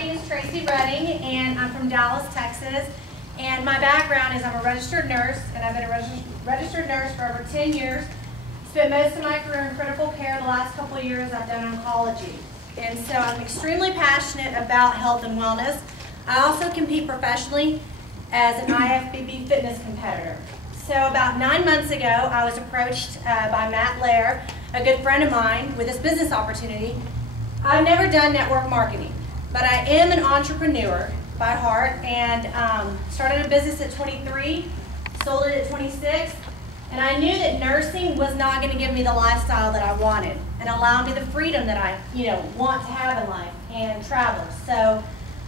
name is Tracy Redding, and I'm from Dallas, Texas. And my background is I'm a registered nurse, and I've been a registered nurse for over 10 years. Spent most of my career in critical care. The last couple of years I've done oncology. And so I'm extremely passionate about health and wellness. I also compete professionally as an IFBB fitness competitor. So about 9 months ago, I was approached by Matt Lair, a good friend of mine, with this business opportunity. I've never done network marketing, but I am an entrepreneur by heart, and started a business at 23, sold it at 26, and I knew that nursing was not going to give me the lifestyle that I wanted and allow me the freedom that I want to have in life and travel. So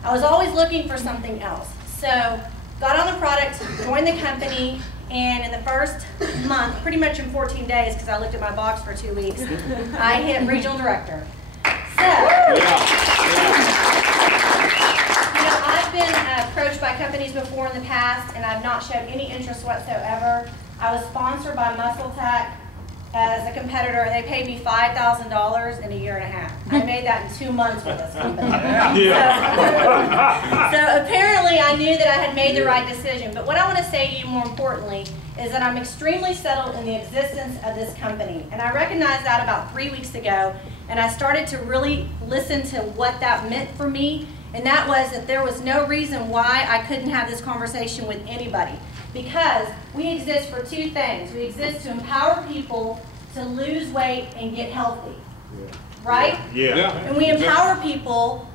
I was always looking for something else. So got on the product, joined the company, and in the first month, pretty much in 14 days, because I looked at my box for 2 weeks, I hit regional director. So, I've been approached by companies before in the past, and I've not showed any interest whatsoever. I was sponsored by MuscleTech as a competitor, and they paid me $5,000 in a year and a half. I made that in 2 months with this company. So apparently I knew that I had made the right decision. But what I want to say to you more importantly is that I'm extremely settled in the existence of this company. And I recognized that about 3 weeks ago, and I started to really listen to what that meant for me. And that was that there was no reason why I couldn't have this conversation with anybody. Because we exist for two things. We exist to empower people to lose weight and get healthy. Right? Yeah. And we empower people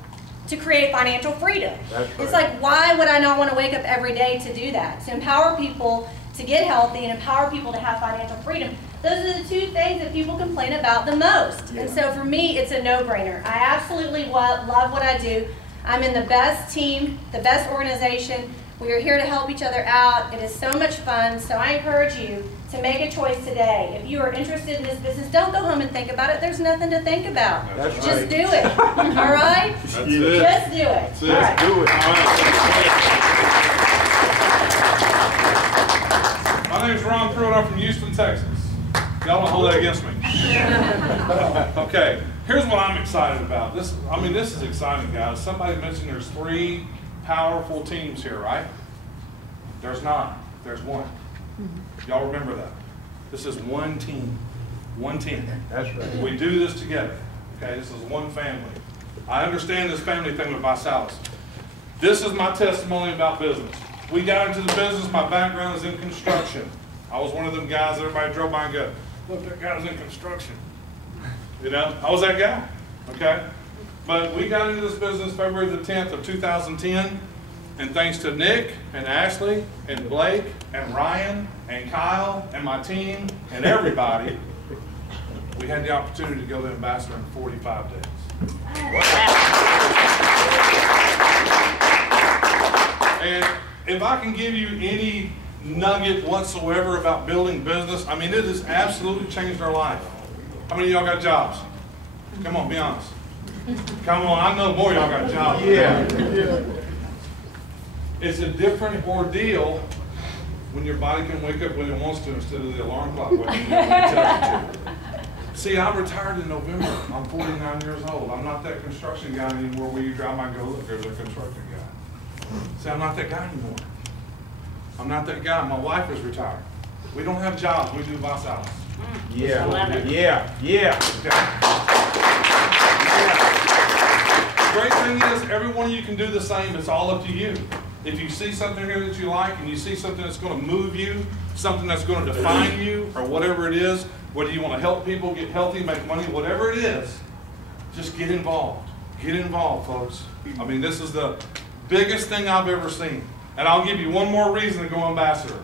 to create financial freedom. That's right. It's like, why would I not want to wake up every day to do that? To empower people to get healthy and empower people to have financial freedom. Those are the two things that people complain about the most. And so for me, it's a no-brainer. I absolutely love what I do. I'm in the best team, the best organization. We are here to help each other out. It is so much fun. So I encourage you to make a choice today. If you are interested in this business, don't go home and think about it. There's nothing to think about. That's Just right. do it. All right? That's Just it. do it. That's it. All right. Do it. My name is Ron Pruitt. I'm from Houston, Texas. Y'all don't hold that against me. Okay, here's what I'm excited about. This is exciting, guys. Somebody mentioned there's 3 powerful teams here, right? There's not. There's one. Y'all remember that. This is one team. One team. That's right. We do this together. Okay, this is one family. I understand this family thing with ViSalus. This is my testimony about business. We got into the business. My background is in construction. I was one of them guys that everybody drove by and go, look, that guy's in construction. I was that guy. Okay? But we got into this business February the 10th of 2010, and thanks to Nick and Ashley and Blake and Ryan and Kyle and my team and everybody, we had the opportunity to go to Ambassador in 45 days. And if I can give you any nugget whatsoever about building business, it has absolutely changed our life. How many of y'all got jobs? Come on, be honest. Come on, I know more of y'all got jobs. Yeah. It's a different ordeal when your body can wake up when it wants to instead of the alarm clock waking up when it tells you to. See, I retired in November. I'm 49 years old. I'm not that construction guy anymore where you drive by and go, look, there's a construction guy. See, I'm not that guy anymore. I'm not that guy. My wife is retired. We don't have jobs. We do ViSalus. Yeah. Okay. The great thing is, every one of you can do the same. It's all up to you. If you see something here that you like, and you see something that's going to move you, something that's going to define you, or whatever it is, whether you want to help people get healthy, make money, whatever it is, just get involved. Get involved, folks. This is the biggest thing I've ever seen. And I'll give you one more reason to go ambassador.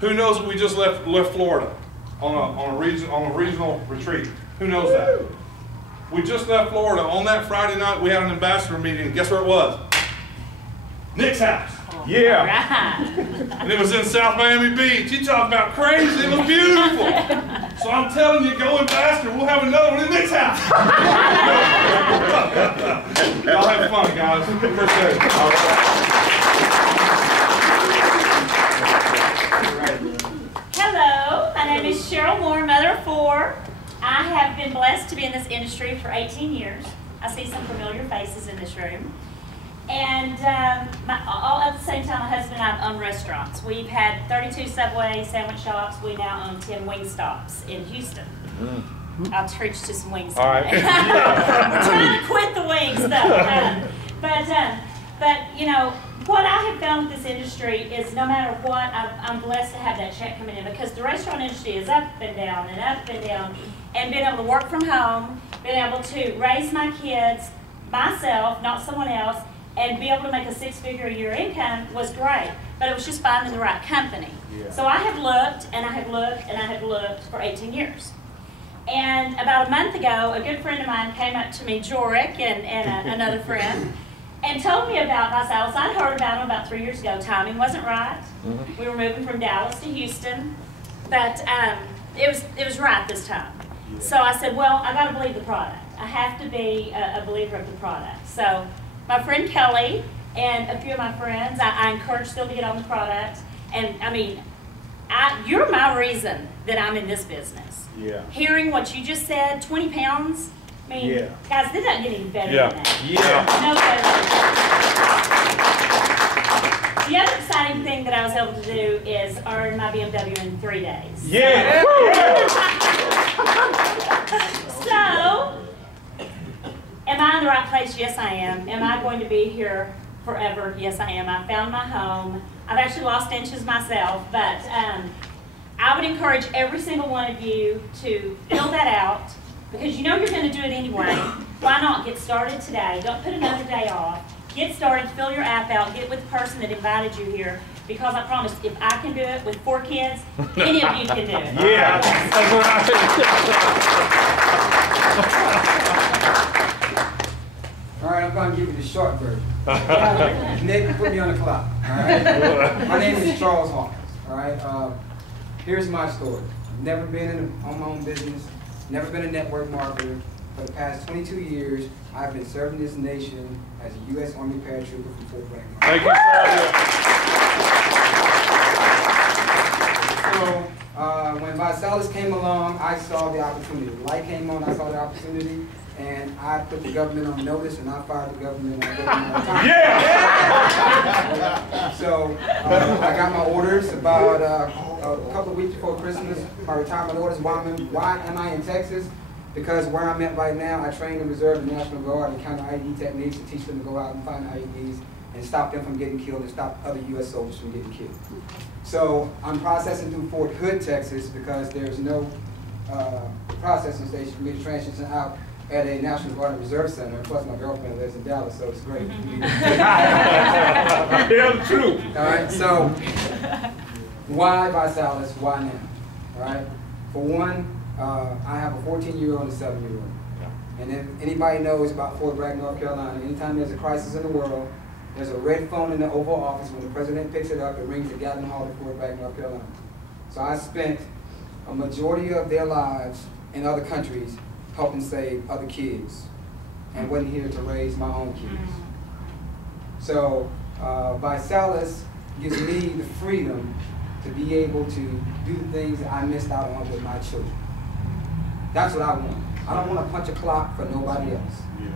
Who knows that we just left Florida on a regional retreat? Who knows that? We just left Florida. On that Friday night, we had an ambassador meeting. Guess where it was? Nick's house. Yeah. Right. And it was in South Miami Beach. You talk about crazy. It was beautiful. So I'm telling you, go ambassador. We'll have another one in Nick's house. Y'all have fun, guys. Appreciate it. All right. Hello, my name is Cheryl Moore, mother of 4. I have been blessed to be in this industry for 18 years. I see some familiar faces in this room. And all at the same time, my husband and I own restaurants. We've had 32 Subway sandwich shops. We now own 10 Wingstops in Houston. I'll treat you to some wings today. All right. We're trying to quit the wings, though. But you know, what I have found with this industry is no matter what, I'm blessed to have that check coming in, because the restaurant industry is up and down and up and down. And being able to work from home, being able to raise my kids myself, not someone else, and be able to make a six-figure-a-year income was great. But it was just finding the right company. Yeah. So I have looked, and I have looked, and I have looked for 18 years. And about a month ago, a good friend of mine came up to me, Jorik, and another friend, and told me about ViSalus. I'd heard about them about 3 years ago. Timing wasn't right. We were moving from Dallas to Houston, but it was right this time. Yeah. So I said, well, I got to believe the product. I have to be a believer of the product. So my friend Kelly and a few of my friends, I encourage them to get on the product. And I mean, you're my reason that I'm in this business. Yeah. Hearing what you just said, 20 pounds. I mean, guys, this doesn't get any better than that. No better. The other exciting thing that I was able to do is earn my BMW in 3 days. Yeah. So, am I in the right place? Yes, I am. Am I going to be here forever? Yes, I am. I found my home. I've actually lost inches myself, but I would encourage every single one of you to fill that out, because you know you're going to do it anyway. Why not get started today? Don't put another day off. Get started, fill your app out, get with the person that invited you here, because I promise, if I can do it with 4 kids, any of you can do it. Yeah, that's what I All right, I'm going to give you the short version. Nick, put me on the clock. All right? My name is Charles Hawkins. All right? Here's my story. I've never been on my own business, never been a network marketer. For the past 22 years, I've been serving this nation as a U.S. Army paratrooper from Fort Bragg. Thank you, So, when ViSalus came along, I saw the opportunity. The light came on, I saw the opportunity, and I put the government on notice, and I fired the government on time. Yeah! So, I got my orders about a couple of weeks before Christmas, my retirement orders. Why am I in Texas? Because where I'm at right now, I train and reserve the National Guard and counter IED techniques to teach them to go out and find IEDs and stop them from getting killed and stop other U.S. soldiers from getting killed. So I'm processing through Fort Hood, Texas, because there's no processing station for me to transition out at a National Guard and Reserve Center. Plus, my girlfriend lives in Dallas, so it's great. Yeah, true. All right, so why ViSalus? Why now? All right, for one, I have a 14-year-old and a 7-year-old. And if anybody knows about Fort Bragg, North Carolina, anytime there's a crisis in the world, there's a red phone in the Oval Office. When the president picks it up, it rings at Gatlin Hall at Fort Bragg, North Carolina. So I spent a majority of their lives in other countries helping save other kids, and wasn't here to raise my own kids. So ViSalus gives me the freedom to be able to do the things that I missed out on with my children. That's what I want. I don't want to punch a clock for nobody else. Yeah.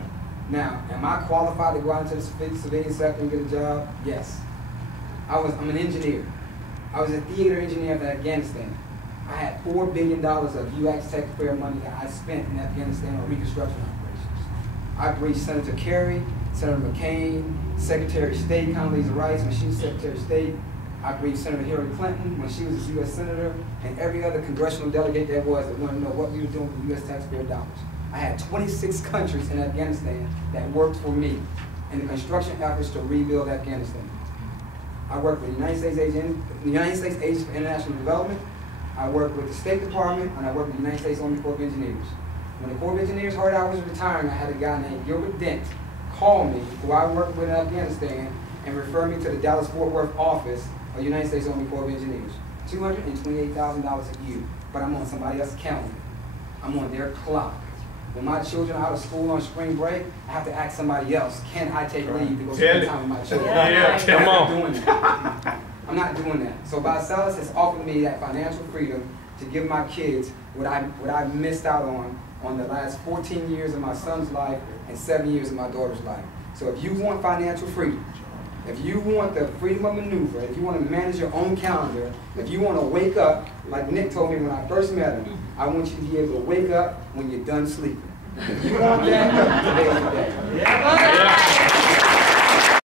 Now, am I qualified to go out into the civilian sector and get a job? Yes. I'm an engineer. I was a theater engineer in Afghanistan. I had $4 billion of U.S. taxpayer money that I spent in Afghanistan on reconstruction operations. I briefed Senator Kerry, Senator McCain, Secretary of State Condoleezza Rice when she was Secretary of State. I briefed Senator Hillary Clinton when she was a U.S. Senator, and every other congressional delegate there was that wanted to know what we were doing with U.S. taxpayer dollars. I had 26 countries in Afghanistan that worked for me in the construction efforts to rebuild Afghanistan. I worked with the United States Agency for International Development. I worked with the State Department, and I worked with the United States Army Corps of Engineers. When the Corps of Engineers heard I was retiring, I had a guy named Gilbert Dent call me, who I worked with in Afghanistan, and refer me to the Dallas-Fort Worth office of the United States Army Corps of Engineers. $228,000 a year, but I'm on somebody else's calendar. I'm on their clock. When my children are out of school on spring break, I have to ask somebody else, can I take leave to go spend time with my children? Come on. I'm not doing that. I'm not doing that. So ViSalus has offered me that financial freedom to give my kids what I missed out on on the last 14 years of my son's life and 7 years of my daughter's life. So if you want financial freedom, if you want the freedom of maneuver, if you want to manage your own calendar, if you want to wake up, like Nick told me when I first met him, I want you to be able to wake up when you're done sleeping. If you want that, today's the day.